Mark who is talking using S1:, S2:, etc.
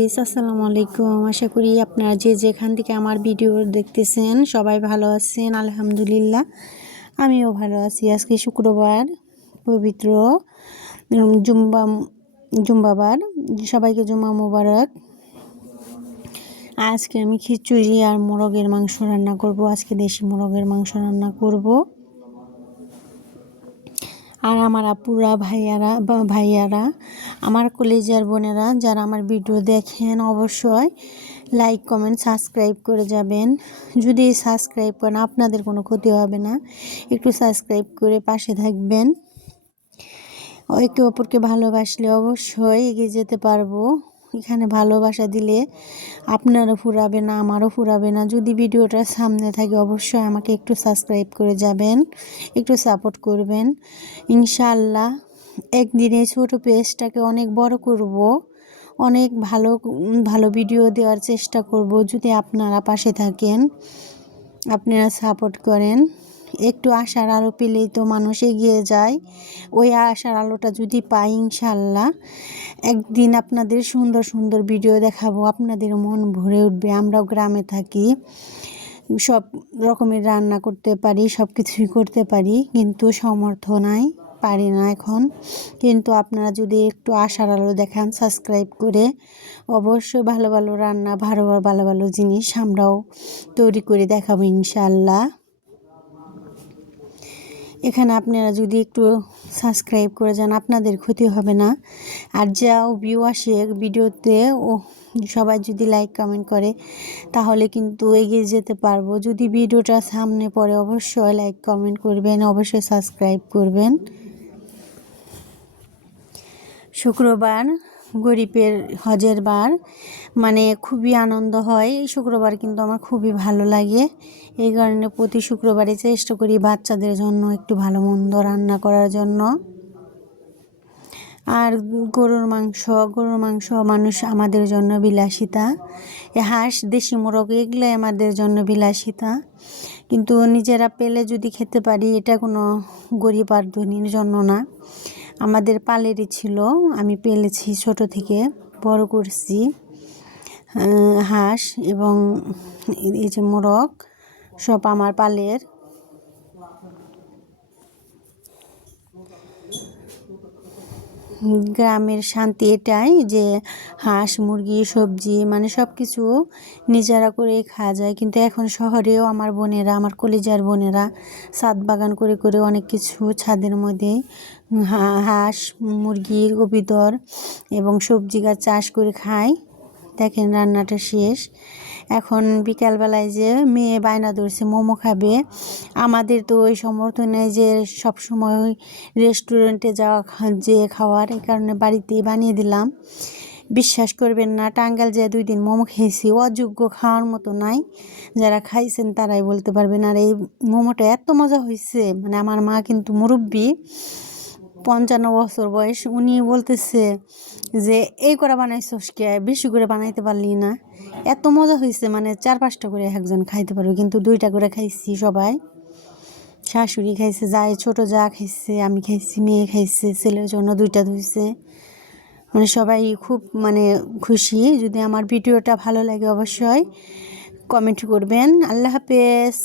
S1: ইস, আসসালামু আলাইকুম আশা করি আপনারা যে যেখান থেকে আমার ভিডিও দেখতেছেন সবাই ভালো আছেন আলহামদুলিল্লাহ। আমিও ভালো আছি। আজকে শুক্রবার পবিত্র জুম্বা জুম্বাবার। সবাইকে জুম্মা মোবারক। আজকে আমি খিচুড়ি আর মোরগের মাংস রান্না করব। আজকে দেশি মোরগের মাংস রান্না করব। আর আমার আপুরা, ভাইয়ারা, বা ভাইয়ারা, আমার কলেজের বোনেরা যারা আমার ভিডিও দেখেন অবশ্যই লাইক কমেন্ট সাবস্ক্রাইব করে যাবেন। যদি সাবস্ক্রাইব করেন, আপনাদের কোনো ক্ষতি হবে না। একটু সাবস্ক্রাইব করে পাশে থাকবেন। একে অপরকে ভালোবাসলে অবশ্যই এগিয়ে যেতে পারব। এখানে ভালোবাসা দিলে আপনারও ফুরাবে না, আমারও ফুরাবে না। যদি ভিডিওটা সামনে থাকে, অবশ্যই আমাকে একটু সাবস্ক্রাইব করে যাবেন, একটু সাপোর্ট করবেন। ইনশাআল্লাহ একদিনে ছোট পেজটাকে অনেক বড় করব, অনেক ভালো ভালো ভিডিও দেওয়ার চেষ্টা করব। যদি আপনারা পাশে থাকেন, আপনারা সাপোর্ট করেন। একটু আশার আলো পেলেই তো মানুষ এগিয়ে যায়। ওই আশার আলোটা যদি পাই ইনশাল্লাহ একদিন আপনাদের সুন্দর সুন্দর ভিডিও দেখাবো। আপনাদের মন ভরে উঠবে। আমরাও গ্রামে থাকি। সব রকমের রান্না করতে পারি সব কিছুই করতে পারি। কিন্তু সমর্থ নাই, পারি না এখন। কিন্তু আপনারা যদি একটু আশার আলো দেখান সাবস্ক্রাইব করে, অবশ্যই ভালো ভালো রান্না, ভালো ভালো ভালো জিনিস আমরাও তৈরি করে দেখাবো ইনশাল্লাহ এখানে আপনারা যদি একটু সাবস্ক্রাইব করে যান, আপনাদের ক্ষতি হবে না। আর যাও ভিউ আসে ভিডিওতে, ও সবাই যদি লাইক কমেন্ট করে, তাহলে কিন্তু এগিয়ে যেতে পারব। যদি ভিডিওটা সামনে পড়ে, অবশ্যই লাইক কমেন্ট করবেন, অবশ্যই সাবস্ক্রাইব করবেন। শুক্রবার। গরিবের হজের বার মানে খুবই আনন্দ হয়। এই শুক্রবার কিন্তু আমার খুবই ভালো লাগে। এই কারণে প্রতি শুক্রবারে চেষ্টা করি বাচ্চাদের জন্য একটু ভালো মন্দ রান্না করার জন্য। আর গরুর মাংস গরুর মাংস মানুষ আমাদের জন্য বিলাসিতা। এ হাঁস, দেশি মোরগ এগুলোই আমাদের জন্য বিলাসিতা। কিন্তু নিজেরা পেলে যদি খেতে পারি, এটা কোনো গরিব আর ধনির জন্য না। আমাদের পালেরই ছিল, আমি পেলেছি ছোট থেকে, বড় করছি হাঁস এবং এই যে মোরগ, সব আমার পালের। গ্রামের শান্তি এটাই যে হাঁস, মুরগি, সবজি মানে সব কিছু নিজেরা করে খাওয়া যায়। কিন্তু এখন শহরেও আমার বোনেরা, আমার কলিজার বোনেরা ছাদ বাগান করে করে অনেক কিছু ছাদের মধ্যে হাঁস মুরগির কবিতর এবং সবজি গাছ চাষ করে খায়। দেখেন রান্নাটা শেষ। এখন বিকালবেলায় যে মেয়ে বায়না ধরছে, মোমো খাবে। আমাদের তো ওই সমর্থন নেই যে সবসময় রেস্টুরেন্টে যাওয়া যে খাওয়ার, এই কারণে বাড়িতেই বানিয়ে দিলাম। বিশ্বাস করবেন না টাঙ্গাল যে দুই দিন মোমো খেয়েছি, অযোগ্য খাওয়ার মতো নাই। যারা খাইছেন তারাই বলতে পারবেন, আর, এই মোমোটা এত মজা হয়েছে মানে আমার মা কিন্তু মুরব্বী। পঞ্চান্ন বছর বয়স, উনি বলতেছে যে, এই করে বানাইছস কে? বেশি করে বানাইতে পারলি না। এত মজা হয়েছে মানে চার পাঁচটা করে একজন খাইতে পারবে, কিন্তু দুইটা করে খাইছি সবাই। শাশুড়ি খাইছে, যাই ছোট যা খাইছে, আমি খাইছি, মেয়ে খাইছে, ছেলের জন্য দুইটা ধুইছে। মানে সবাই খুব মানে খুশি। যদি আমার ভিডিওটা ভালো লাগে অবশ্যই কমেন্ট করবেন। আল্লাহ হাফেজ।